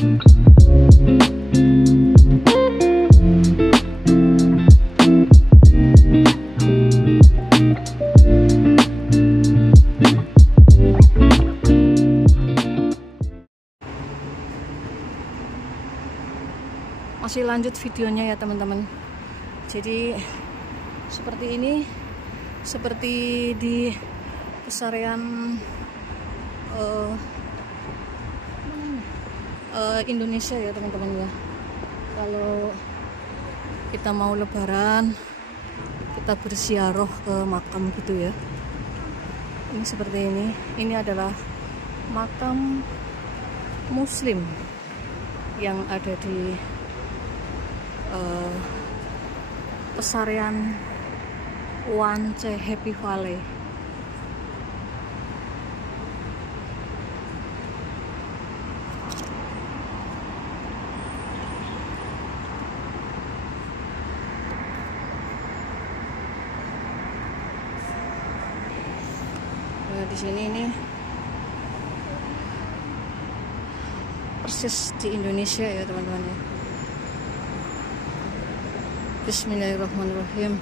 Masih lanjut videonya ya teman-teman. Jadi seperti ini, seperti di pesarian Indonesia ya teman-teman ya. Kalau kita mau lebaran, kita berziarah ke makam gitu ya. Ini seperti ini. Ini adalah makam Muslim yang ada di pesarian Wance Happy Valley. Nah, di sini ini persis di Indonesia ya teman-teman ya. Bismillahirrahmanirrahim.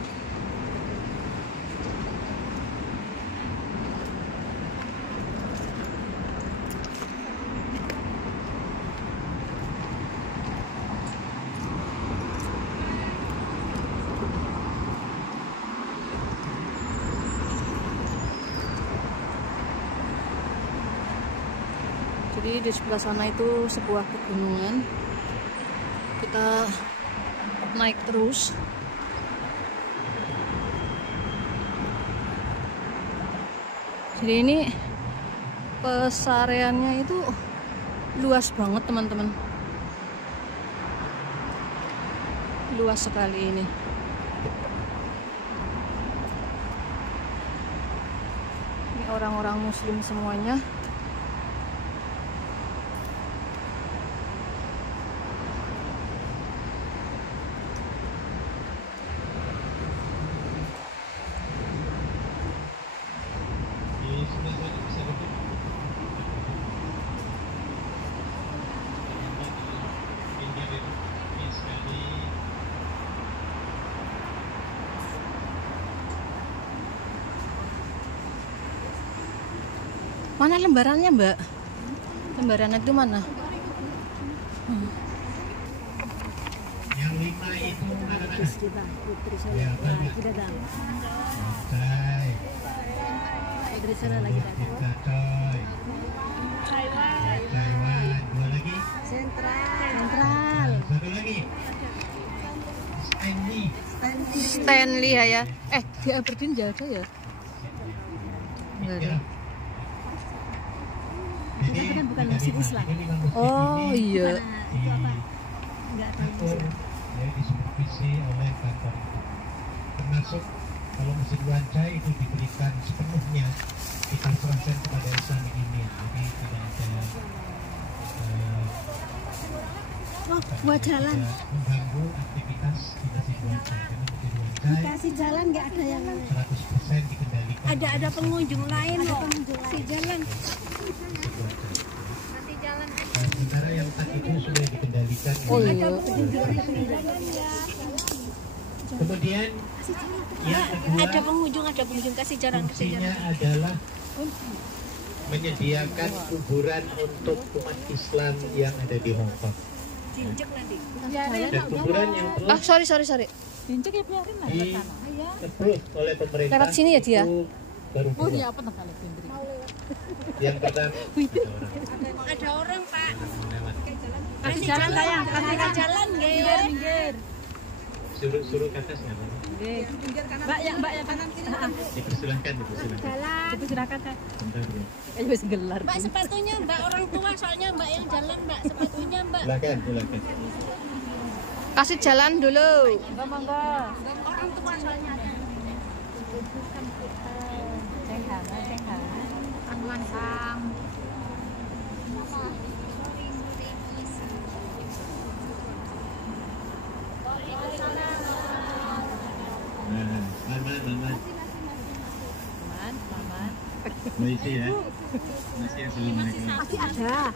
Jadi di sebelah sana itu sebuah pegunungan. Kita naik terus. Jadi ini pesariannya itu luas banget teman-teman. Luas sekali ini. Ini orang-orang Muslim semuanya. Mana lembarannya, Mbak? Lembarannya itu mana? Yang 5 itu anak-anak. Putri saya tidak tahu. Putri saya lagi datang. Taiwan. Dua lagi. Sentral. Satu lagi. Stanley ya. Di Aberdeen nggak ada ya? Nggak ada. Tapi kan bukan masjid Islam. Oh iya. Itu apa? Nggak tahu. Ya, disupervisi oleh kantor itu. Termasuk kalau masjid Wanca itu diberikan sepenuhnya kita serahkan kepada Islamic Union. Jadi tidak ada buat jalan. mengganggu aktivitas di masjid Wanca. Karena masjid Wanca Dikasih jalan nggak ada yang 100% dikendalikan. ada pengunjung lain loh. Kasih jalan. Sementara yang tadi itu sudah dikendalikan. Oh iya. Kemudian yang kedua, Ada pengunjung kasih jalan. fungsinya adalah menyediakan kuburan untuk umat Islam yang ada di Hong Kong. Dan kuburan yang telah Sorry. di-approve oleh pemerintah. Lewat sini ya dia? itu baru dua. Yang pertama Ada orang, Pak. lewat. Kasih jalan sayang, kasih jalan, minggir. Suruh ke atas nggak apa-apa. Mbak yang kanan sini. Dipersilahkan. Dipersilakan. Bentar, bro. Wis gelar. Mbak sepatunya, Mbak orang tua soalnya Mbak yang jalan, Mbak sepatunya, Mbak. Silakan. Kasih jalan dulu. Monggo. Orang tua soalnya. Ceng. Aman, Kang. Aman. Masih ya. Masih yang sebelum mereka. Masih ada.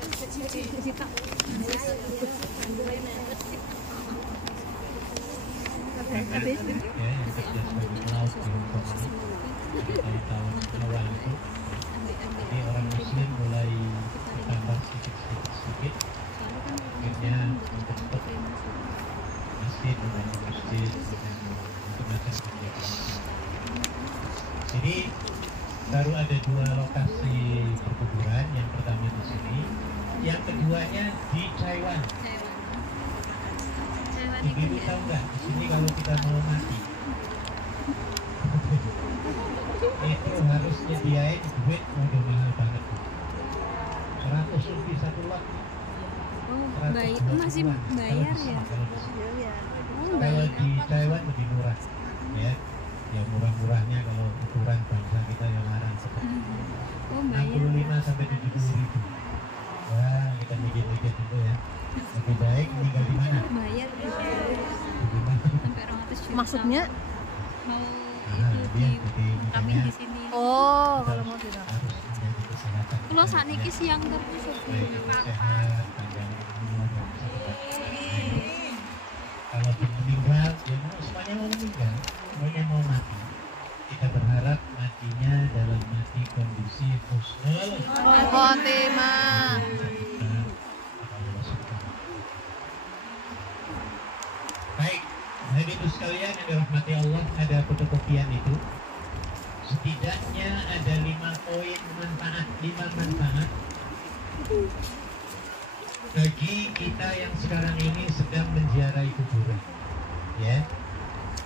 ya, yang kerja sebagai pelaut di Hongkong ini dari tahun awal itu. Jadi orang Muslim mulai bertambah sedikit, akhirnya membentuk masjid, membangun masjid, dan macam-macam kegiatan. Jadi baru ada 2 lokasi perkuburan, yang pertama di sini, yang keduanya di Taiwan. Ibu tahu nggak, di sini kalau kita mau mati itu harus nyediain duit, udah mahal banget, 100 lebih 1 lot. Masih bayar ya? Kalau di Taiwan lebih murah, ya. Ya murah-murahnya kalau ukuran bangsa kita yang larang seperti 65 sampai 70 ribu. Wah, kita mikir-mikir dulu ya. Lebih baik tinggal di mana? Bayar Maksudnya? kami di sini. Oh, kalau mau tidak. Harus menjaga kesehatan. Kalau saat ini siang terus. Baik sehat, panjang umur, dan sehat. Kalau meninggal, ya semuanya mau meninggal, semuanya mau mati. Kita berharap matinya dalam mati kondisi husnul Khotimah. Baik, Bapak Ibu sekalian yang dirahmati Allah, ada fotokopian itu. Setidaknya ada 5 poin manfaat, 5 manfaat bagi kita yang sekarang ini sedang menziarahi kuburan. Ya,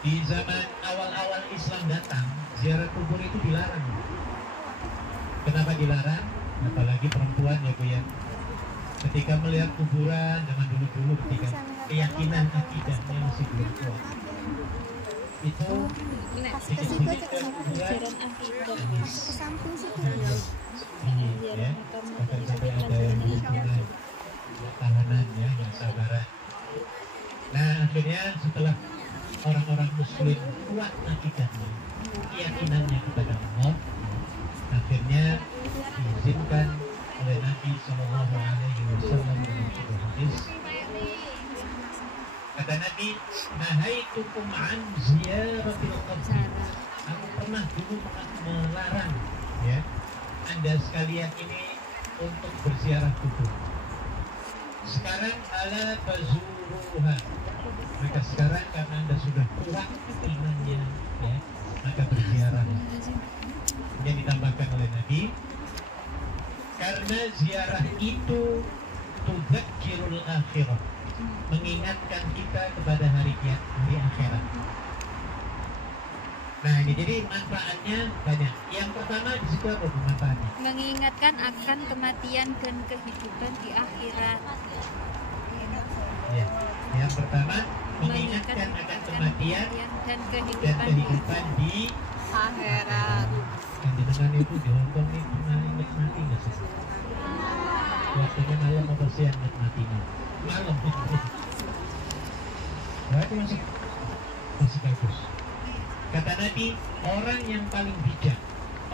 di zaman awal-awal Islam datang, ziarah kubur itu dilarang. Kenapa dilarang? Apalagi perempuan ya Bu ya. Ketika melihat kuburan zaman dulu-dulu, ketika keyakinan akidahnya masih belum kuat, itu ya, bahkan sampai ada yang dihukuman tahanan ya, yang sabaran. Nah akhirnya setelah orang-orang Muslim kuat akidahnya, keyakinannya kepada Allah, akhirnya diizinkan oleh Nabi Shallallahu Alaihi Wasallam dalam sebuah hadis. Kata Nabi, nahaitukum an ziyaratil qabr. Aku pernah dulu melarang ya Anda sekalian ini untuk berziarah kubur. Sekarang ala bazuruha. Maka sekarang karena Anda sudah kuat imannya ya, maka berziarah. Yang ditambahkan oleh Nabi, karena ziarah itu tudzakirul akhirah, mengingatkan kita kepada hari akhirat. Nah ini jadi manfaatnya banyak. Yang pertama di situ apa manfaatnya? Mengingatkan akan kematian dan kehidupan di akhirat. Ya. Yang pertama mengingatkan akan kematian dan kehidupan di akhirat. Yang dengan itu di Hongkong ini pernah ingat mati nggak sih? Waktunya malam apa siang ingat matinya? Malam. Nah itu masih bagus. Kata Nabi, orang yang paling bijak,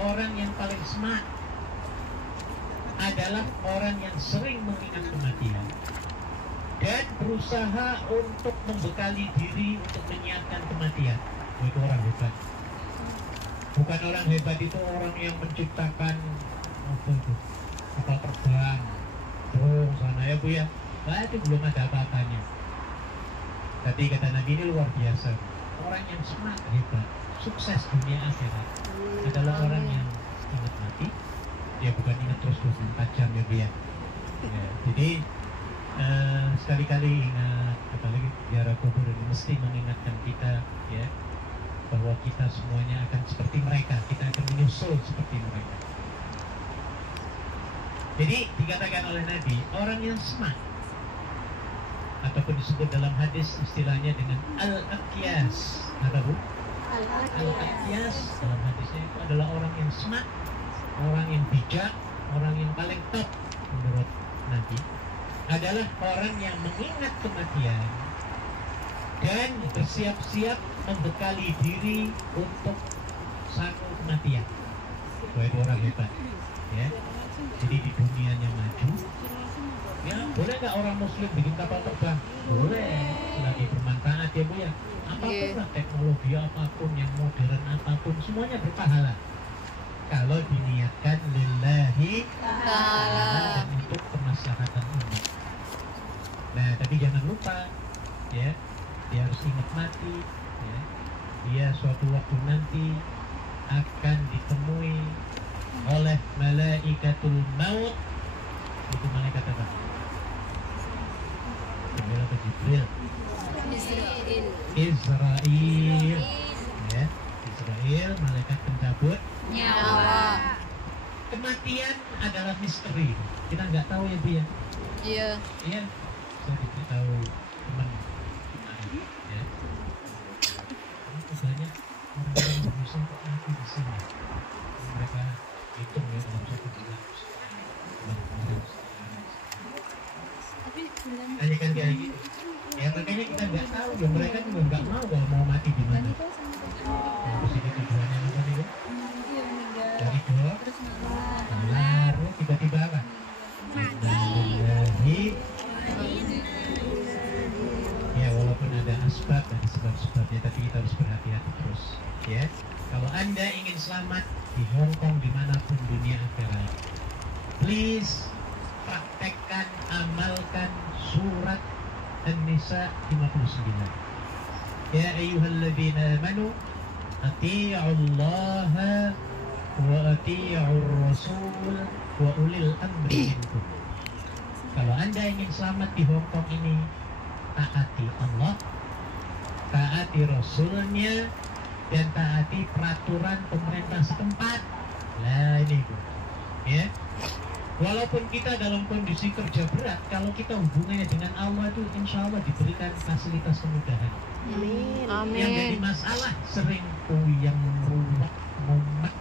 orang yang paling smart adalah orang yang sering mengingat kematian dan berusaha untuk membekali diri untuk menyiapkan kematian. Itu orang hebat. Bukan orang hebat itu orang yang menciptakan apa itu, kapal terbang, sana ya Bu ya. Nah itu belum ada apa-apanya. Tapi kata Nabi ini luar biasa. Orang yang smart, hebat, sukses dunia akhirat adalah orang yang ingat mati. Dia bukan ingat terus 24 jam ya Bu ya. Ya jadi sekali-kali ingat, apalagi ziarah kubur ini mesti mengingatkan kita ya bahwa kita semuanya akan seperti mereka, kita akan menyusul seperti mereka. Jadi dikatakan oleh Nabi, orang yang smart ataupun disebut dalam hadis istilahnya dengan al-aqyas. Apa Bu? Al-aqyas dalam hadisnya itu adalah orang yang smart, orang yang bijak, orang yang paling top menurut Nabi adalah orang yang mengingat kematian dan bersiap-siap membekali diri untuk satu kematian. Wah itu orang hebat ya. Jadi di dunianya maju ya, boleh nggak orang muslim bikin kapal terbang? Boleh, selagi bermanfaat ya Bu ya. Apapun Iya. lah, teknologi apapun, yang modern apapun, semuanya berpahala kalau diniatkan lillahi Ta'ala. dan untuk kemaslahatan umat. Nah, tapi jangan lupa ya, dia harus ingat mati ya. Dia suatu waktu nanti akan ditemui oleh malaikatul maut. Itu malaikat apa? Jibril atau Jibril? Israel ya. Israel, malaikat pencabut Nyawa. kematian adalah misteri. Kita nggak tahu ya Bu ya. Iya. Iya, saya diberitahu teman kemarin ya. Kenapa banyak orang-orang berusaha kok mati di sini? Mereka hitung ya dalam satu bulan. Hanya kan kayak gitu. Ya makanya kita nggak tahu ya, mereka juga nggak mau kalau mau mati di mana. Nah, terus ini tujuannya apa nih Bu? Dari dok, kelar, tiba-tiba apa? Innalillahi. Ya walaupun ada asbab dan sebab-sebabnya, tapi kita harus berhati-hati terus ya. Kalau Anda ingin selamat di Hong Kong dimanapun dunia akhirat, please praktekkan, amalkan surat An-Nisa 59. Ya ayyuhalladzina amanu ati'ullaha wa ati'ur rasul wa ulil amri minkum. Kalau Anda ingin selamat di Hong Kong ini, taati Allah, taati Rasulnya, dan taati peraturan pemerintah setempat. Nah ini Bu ya. Walaupun kita dalam kondisi kerja berat, kalau kita hubungannya dengan Allah itu insya Allah diberikan fasilitas kemudahan. Yang jadi masalah sering puyeng, ruwet, mumet,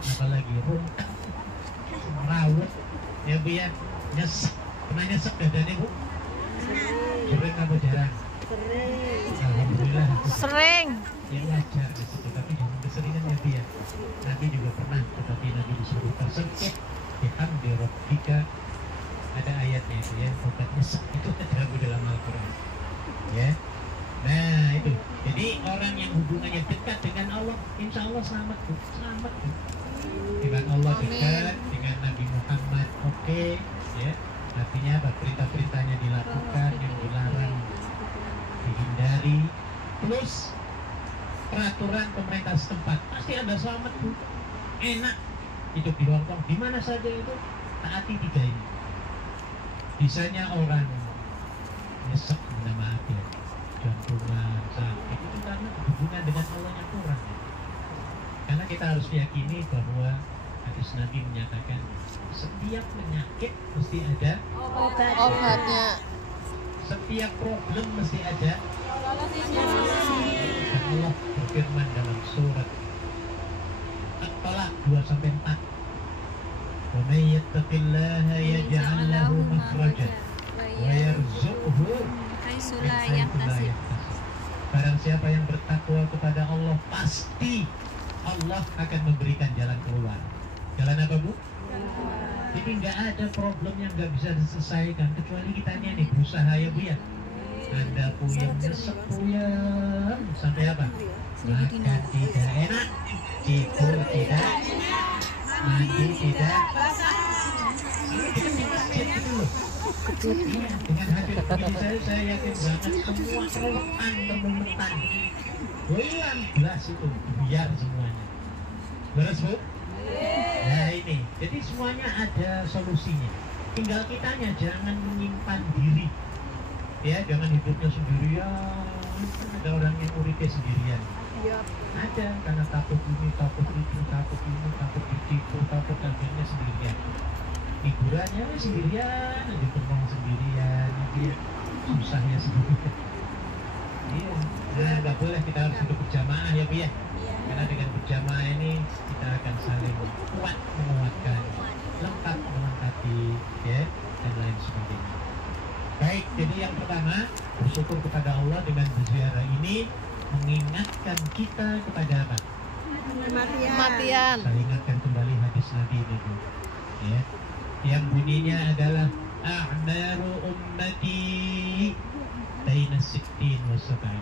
apalagi rontak, rawat ya Bu ya, nyesek. Pernah nyesek dadanya Bu? Sering apa jarang? Alhamdulillah. Sering. Ya wajar di situ, tapi jangan keseringan ya Bu ya. Nabi juga pernah, tetapi Nabi disuruh tersebut bihamdi rabbika. Ada ayatnya itu ya, obat nyesek itu ada Bu dalam Al-Quran ya. Nah itu, jadi orang yang hubungannya dekat dengan Allah, insya Allah selamat Bu, selamat Bu. Dengan Allah dekat, dengan Nabi Muhammad oke ya. Artinya apa? Perintah-perintahnya dilakukan, yang dilarang dihindari, plus peraturan pemerintah setempat, pasti Anda selamat Bu. Enak hidup di Hong Kong, di mana saja itu taati 3 ini. Bisanya orang nyesek, minta maaf ya, jantungan sakit itu karena hubungan dengan Allah yang kurang ya. Karena kita harus yakini bahwa hadis Nabi menyatakan setiap penyakit mesti ada Obatnya. setiap problem mesti ada. Dan Allah berfirman dalam surat At-Talaq 2-4, "Wa may yattaqillaha yaj'al lahu makhrajan wa yarzuqhu Haitsu min la haitsu la yahtasib." yahtasib." Barang siapa yang bertakwa kepada Allah, pasti Allah akan memberikan jalan keluar. Jalan apa Bu? Jadi nggak ada problem yang nggak bisa diselesaikan kecuali kitanya nih berusaha ya Bu ya. Anda puyeng, nyesek puyeng sampai apa? Makan tidak enak, tidur tidak, mandi tidak. Dengan hadir begini saya yakin banget semua kelelahan kemuletan hilang belas itu biar semuanya. Beres Bu? Nah ini, jadi semuanya ada solusinya. Tinggal kitanya jangan menyimpan diri, ya jangan hidupnya sendirian. Ada orang yang muridnya sendirian. Ada karena takut ini, takut itu, takut ini, takut ditipu, takut akhirnya sendirian. Hiburannya sendirian, aja bengong sendirian, dia susahnya sendirian. Iya, nah nggak boleh, kita harus hidup berjamaah ya Bu ya. Karena dengan berjamaah ini kita akan saling kuat menguatkan, lengkap melengkapi ya, dan lain sebagainya. Baik, jadi yang pertama bersyukur kepada Allah dengan berziarah ini mengingatkan kita kepada apa? Kematian. Saya ingatkan kembali hadis Nabi ini Bu. Ya, yang bunyinya adalah a'maru ummati baina sittin wa sab'in.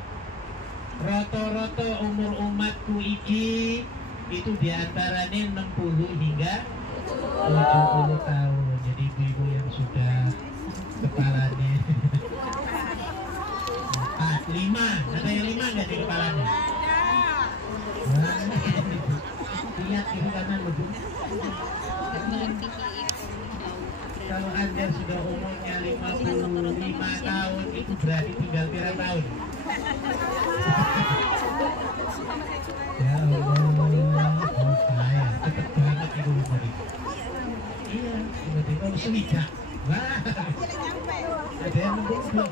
Rata-rata umur umatku iki itu diantaranya 60 hingga 70 tahun. Jadi ibu-ibu yang sudah kepalanya 4, 5, ada yang 5 nggak di kepalanya? Lihat kiri kanan lebih. Kalau Anda sudah umurnya 55 tahun, itu berarti tinggal berapa tahun? Ya Allah, saya cepet banget itu umur itu. Iya, tiba-tiba sewidak. Wah, ada yang nembus belum?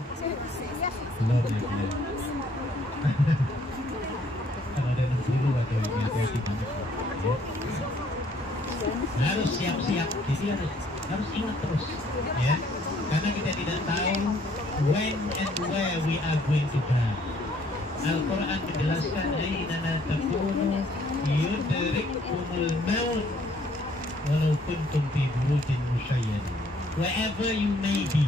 Belum ya, belum. Kalau ada 60 atau ini hati-hati banget. Ya. Harus siap-siap, jadi harus ingat terus, ya. Karena kita tidak tahu when and where we are going to die. Al-Quran menjelaskan aynama takunu yudrikumul maut walau kuntum fi burujin musyayyad. Wherever you may be,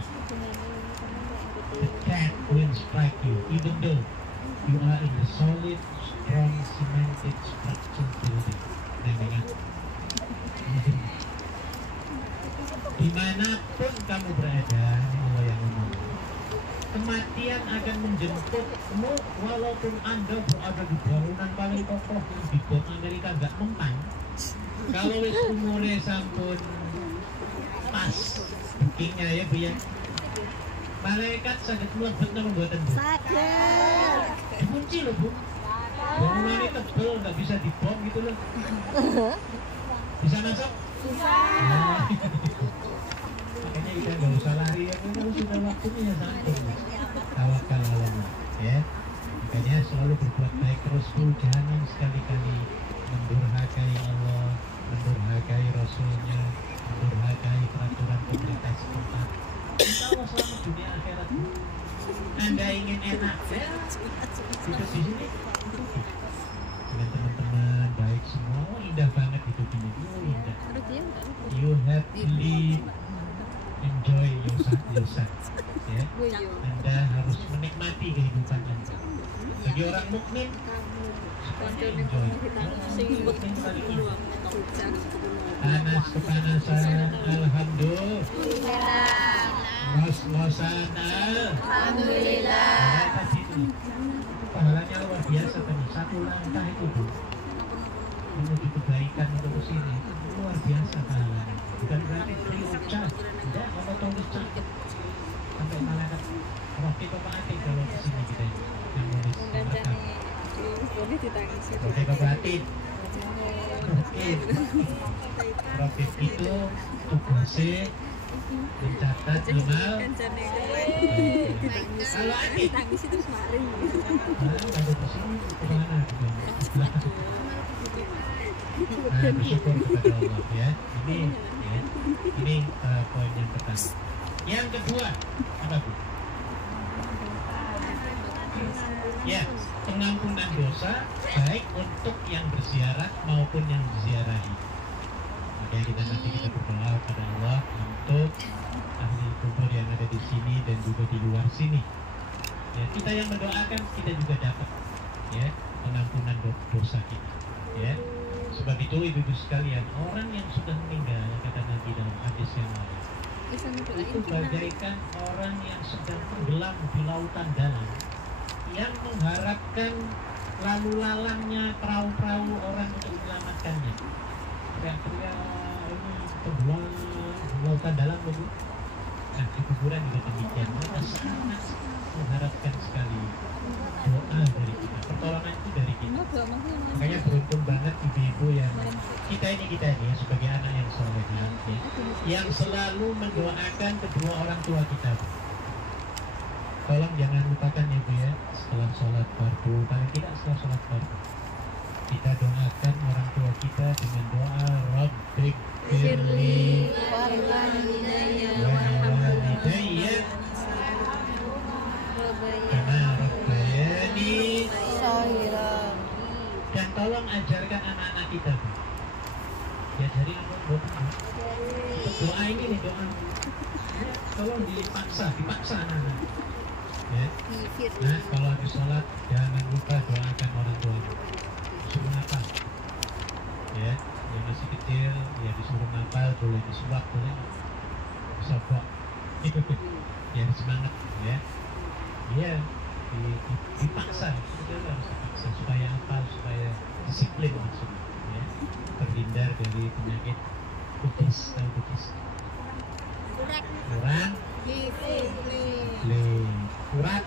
the death will strike you, even though you are in the solid, strong, cemented structure building. Dimanapun kamu berada, Allah yang ngomong, kematian akan menjemputmu walaupun Anda berada di bangunan paling kokoh di bom Amerika gak mempan. Kalau wis umurnya sampun pas bookingnya ya Bu ya, malaikat sakit mlebet nang mboten Bu? Sakit. Dikunci loh Bu. Bangunannya tebel nggak bisa dibom gitu loh. Bisa masuk? Bisa. Makanya kita nggak usah lari ya, kalau sudah waktunya ya sampai. Tawakal Allah ya. Makanya selalu berbuat baik terus Bu, jangan sekali-kali mendurhakai Allah, mendurhakai Rasulnya, mendurhakai peraturan pemerintah setempat. Insya Allah selamat dunia akhirat. Anda ingin enak ya, hidup di sini dengan teman-teman baik semua. Oh, indah banget hidup ini. Oh, indah. You have to live, enjoy yourself. Ya. Anda harus menikmati kehidupan Anda. Bagi orang mukmin, enjoy. Mukmin kali ini. Panas kepanasan, alhamdulillah. Ngos-ngosan, alhamdulillah. Pahalanya luar biasa tadi, satu langkah itu Bu, menuju kebaikan untuk kesini, luar biasa pahalanya. Bukan berarti free of charge, tidak, kalau tulis sakit sampai malaikat rohki Bapak Ati kalau kesini kita yang nulis oke Bapak Ati. Rohki itu tugasnya mencatat jurnal. Kalau Ati tangis itu semari. Kalau di sini kemana? Bersyukur kepada Allah ya. Ini poin yang pertama. Yang kedua apa Bu? Ya, pengampunan dosa baik untuk yang berziarah maupun yang diziarahi. Makanya kita berdoa kepada Allah untuk ahli kubur yang ada di sini dan juga di luar sini. Ya, kita yang mendoakan kita juga dapat ya pengampunan dosa kita. Ya, sebab itu ibu-ibu sekalian, orang yang sudah meninggal kata Nabi dalam hadis yang lain, itu bagaikan orang yang sedang tenggelam di lautan dalam, yang mengharapkan lalu lalangnya perahu-perahu orang untuk menyelamatkannya. Teriak-teriak ini tenggelam lautan dalam Bu. Nah, di kuburan juga demikian. Mereka sangat mengharapkan sekali doa dari kita, pertolongan itu dari kita. Makanya beruntung banget ibu-ibu yang kita ini ya, sebagai anak yang soleh ya, yang selalu mendoakan kedua orang tua kita Bu. Tolong jangan lupakan ya Bu ya, setelah sholat fardu, paling tidak setelah sholat fardu, kita doakan orang tua kita dengan doa Rabbik firli wa walidayya kama rabbayani shaghira. Dan tolong ajarkan anak-anak kita Bu. Diajari apa Bu? Doa ini nih doa. Tolong dipaksa anak-anak. Ya. Nah, kalau habis sholat jangan lupa doakan orang tua. Suruh ngapal. Ya, yang masih kecil ya disuruh ngapal, boleh disuap, boleh disogok. Ya semangat ya. Iya, dipaksa, itu harus dipaksa supaya hafal, supaya disiplin maksudnya. Ya, terhindar dari penyakit kutis, tahu kutis? Kurang. Kurat.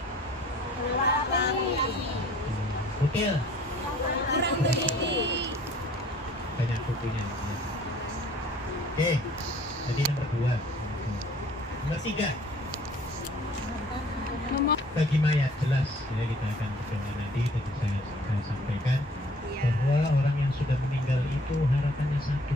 Kutil. Banyak bukunya. Oke, jadi nomor 2. Nomor 3. Bagi mayat jelas ya, kita akan berdoa nanti. Tadi saya sampaikan bahwa orang yang sudah meninggal itu harapannya satu,